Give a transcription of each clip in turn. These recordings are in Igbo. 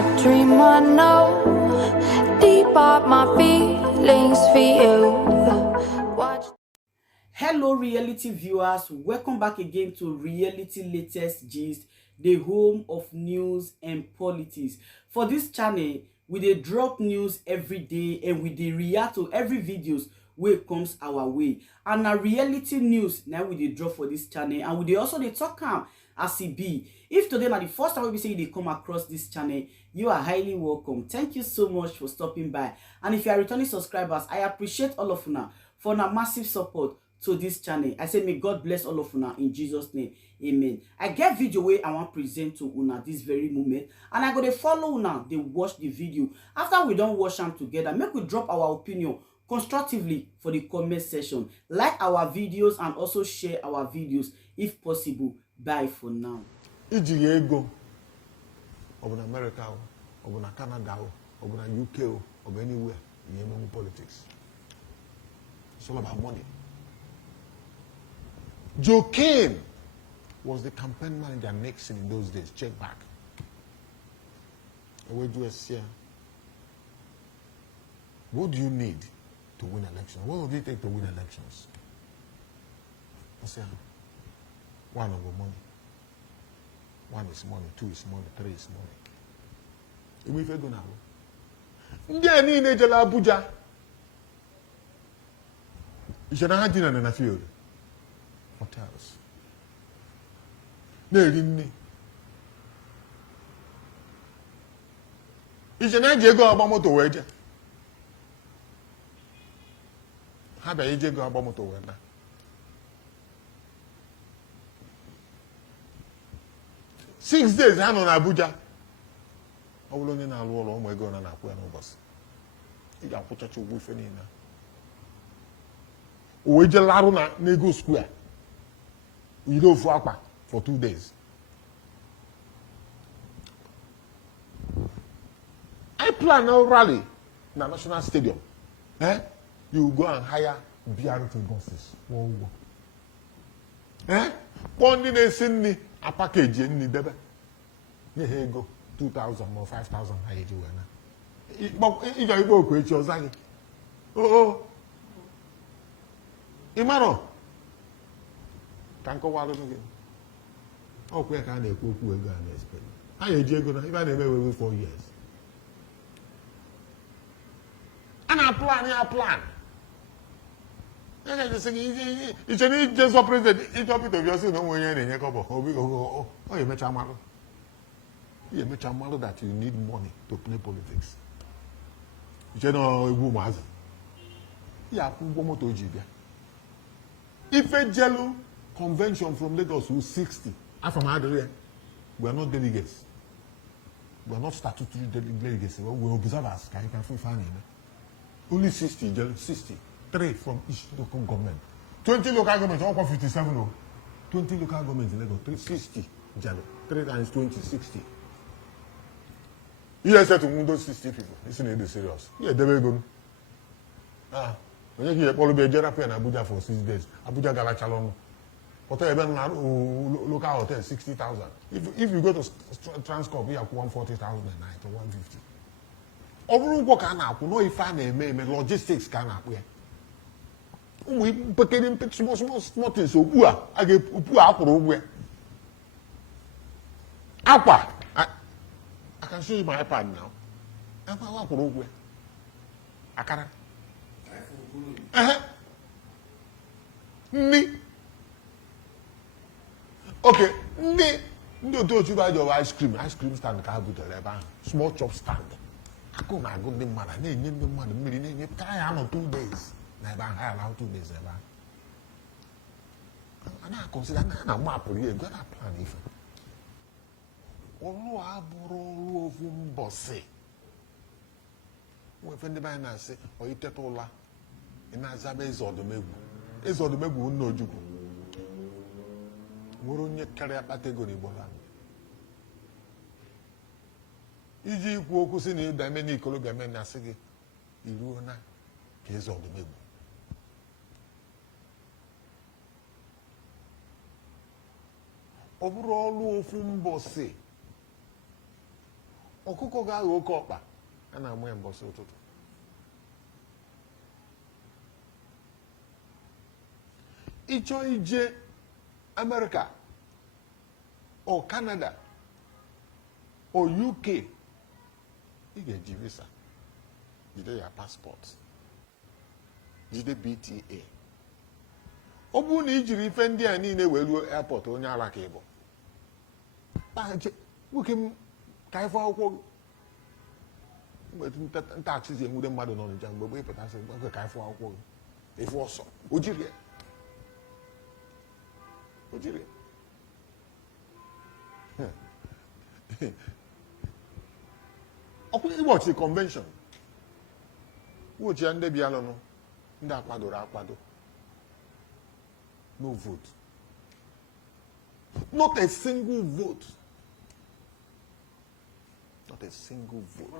a dream I know. Deep up my feelings for you. Watch. Hello reality viewers, welcome back again to Reality Latest Gist, the home of news and politics. For this channel, we dey drop news every day and we dey react to every videos wey comes our way. And na reality news now we dey drop for this channel, and we dey also dey talk am as e be. If today na the first time we be say you dey come across this channel, you are highly welcome. Thank you so much for stopping by. And if you are returning subscribers, I appreciate all of una for una massive support to this channel. I say may God bless all of una in Jesus name. Amen. I get video wey I want present to una this very moment, and I go dey follow una dey watch the video. After we don watch am together, make we drop our opinion constructively for the comment section. Like our videos and also share our videos if possible. Bye for now. Iji ego ọbụna America ọbụna Canada ọbụna UK ọbụna anywhere in politics. It's all about money. Joe Kane was the campaign manager Nixon in those days. Check back. What do you need to win elections? What would it take to win elections? I say, one over money. One is money, two is money, three is money. If we go now, ndị niile jela Abuja, ishana ha dina na field hotels. Na-eri nri. Ishana ji ego agba moto wee je. Ha bịa ije ego agba moto wee na. Six days ha nọ n'Abuja. Ọ bụrụ onye na-alụ ụlọ ụmụ ego na-akwụ ya n'ụbọchị. Ị ga-akwụchacha ụgwọ ife niile. O wee je larụ na Lagos Square. Yiri ofu akpa for 2 days. I plan a rally na National Stadium. You go and hire BRT buses. Kpọọ ndị na-esi nri a package nri debe. Nye ha ego 2,000 or 5,000 ha eji wee na. Ịjọ igbo okwu echi ọzọ anyị. Ịmarọ ka nkọwalụ gị. Ọkwa ya ka a na-ekwu okwu ego a na-espe. Ha eji ego na ibe a na-eme wewe 4 years. A na-aplan ya plan. Iche na ije sọ president ịchọpụta obi ọsị na onwe onye na-enye kọbọ. Ọ emecha mmalụ. You emecha mmalụ that you need money to play politics. Iche na egwu ụmụazị. Ya akwụ ụgwọ moto ji bịa. Ife Jelu convention from Lagos was 60. After my we are not delegates. We are not statutory delegates. We are observers. Can you find it? Only 60, Jelu, 60. 3 from each local government. 20 local governments, all 57. No. 20 local governments in Lagos, 360. Jelu. 3 times 20, 60. You said to those 60 people. Isn't it serious? Yeah, they will go. When you probably be a Jerape in Abuja for 6 days, Abuja Galachalong, hotel local hotel 60,000. If you go to Transcorp, you have 140,000 a night or 150. Overall, what can happen? No, if I name logistics can happen. We packing small things. So, I get Aqua. I can show you my iPad now. Aqua. I can't. Okay, ndị otu otu bụ ajọ ice cream stand ka ha butere ebe ahụ, small chop stand. Akụ na-agụ ndị mmadụ, na-enye ndị mmadụ mmiri, na-enye ka ya anọ 2 days na ebe ahụ, ha alahụ 2 days ebe ahụ. A na-akọnsida na mapụrụ ya ego na plan ife. Ọrụ abụrụ ọrụ ofu mbọsị. Nwefe ndị be anyị na-asị, ọ iteta ụla. Ina-azaba eze ọdụmegwu. Eze ọdụmegwu nna Ojukwu. Nwere onye karịa akpata ego n'Igbo land. Iji ikwu okwu si na ịda eme n'ikolo ga-eme na-asị gị iruo na ka eze ọdụmegwu. Ọ bụrụ ọrụ ofu mbọsị ọkụkọ ga-aghọ oke ọkpa a na-amụ ya mbọsị ụtụtụ. Ịchọ ije America or Canada or UK, ị ga-eji visa, jide ya passport, jide BTA. Ọ bụrụ na ị jiri ife ndị a niile wee ruo airport, onye ala ka ị bụ. Nwoke m ka ife akwụkwọ nta achịzi enwude mmadụ nọ n'ịja mgbe ị pụtasị oge ka ife akwụkwọ gị efu ọsọ o jiri ya. O jiri ọkwa ụbọchị convention ụbọchị ya ndị bịalụnụ ndị akwadoro akwado. No vote. Not a single vote. Not a single vote.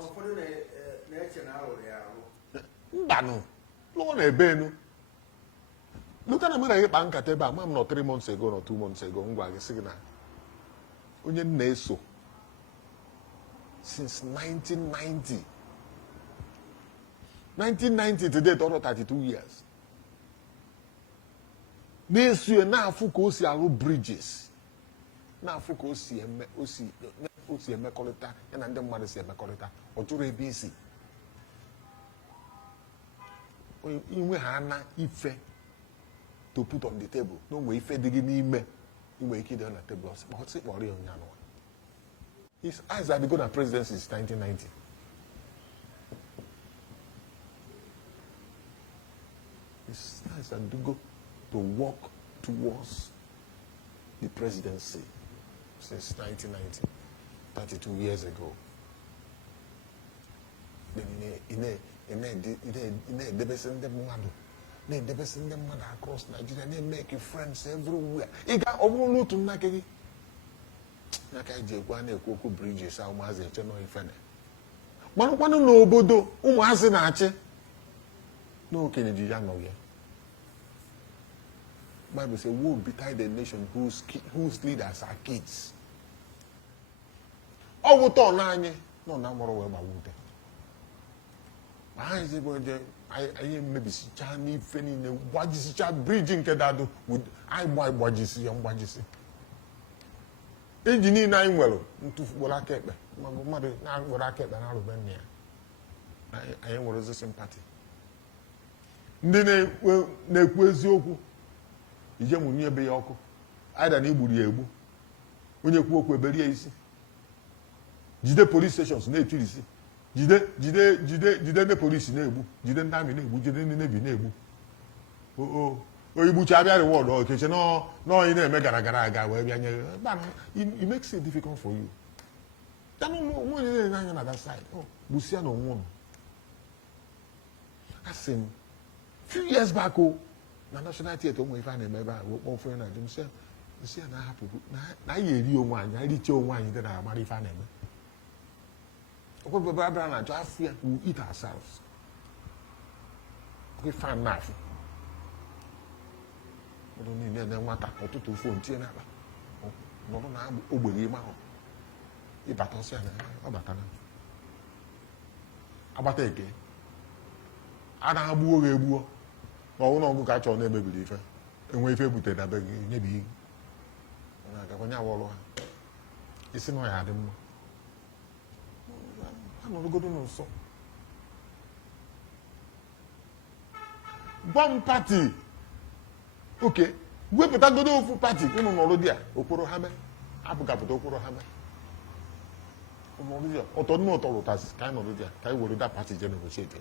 Mbanu. Lọ na-ebe enu. Luka na mara ịkpa nkata ebe a, ma m nọ 3 months ago or 2 months ago, ngwa gị sị gị na onye na-eso since 1990. 1990 today, tọrọ 32 years. Na-eso ya na-afụ ka o si arụ bridges, na-afụ ka o si emekọrịta ya na ndị mmadụ si emekọrịta. Ọ jụrụ ebe isi inwe ha ana ife to put on the table. Na onwe ife dị gị n'ime inwe ike ịdị na table. Ọ sị kpọrọ ya onye anụwa. His eyes have been going at presidency since 1990. His eyes have been go to work towards the presidency since 1990, 32 years ago. Then across Nigeria, they make friends everywhere. Bridges, no Kennedy Yanoye. Bible says, woe betide the nation whose leaders are kids. Oh, what on nine? No, no more away my wood. I maybe Chani Fenny, what is chat bridging Kedado with I buy budgets, young budgets. Engineer 9 well, into what I kept. My mother, now what I kept, and I'll be near. I am what is a sympathy. Ndị na-ekwu eziokwu ije mụ nye ebe ya ọkụ aida na igburu ya egbu onye kwu okwu eberie isi jide police stations na-etirisi jide ndị polisi na-egbu jide ndị amị na-egbu jide ndị nevi na-egbu oyigbucha abịa reward okeche n'onye na-eme gara aga wee bịa nye it makes it difficult for you. Onye na-anya na that side gbusia na onwe unu asị m few years back, na national theatre onwe ife a na-eme ebe a wekpọ ofe na dị nsị na ahapụ na anyị eri onwe anyị eriche onwe anyị dị na amara ife a na-eme okwe baba na achọ afọ ya we eat ourselves okwe fan na afọ ọdụ niile na nwata ọtụtụ ofe ntinye n'akpa nọrọ na ogbenye ime ahụ ịbata ọsọ ya na ọ batana agbata eke a na-agbuo oge egbuo ọnwụ na ọgụ ka a chọrọ na-emebiri ife enwe ife ebutere na be gị nyebi ihu na-agakwanye awọrụ ha isi na ọ ya adị mma anọrọgodo n'ụsọ bọm pati oke wepụtagodo ofu pati ụnụ nọrụ dị a okporo ha mee apụgapụta okporo ha mee ụnọrụ dị a ọtọ nne ụtọ rụtasị ka anyị nọrụ dị a ka anyị were da pati je negotiate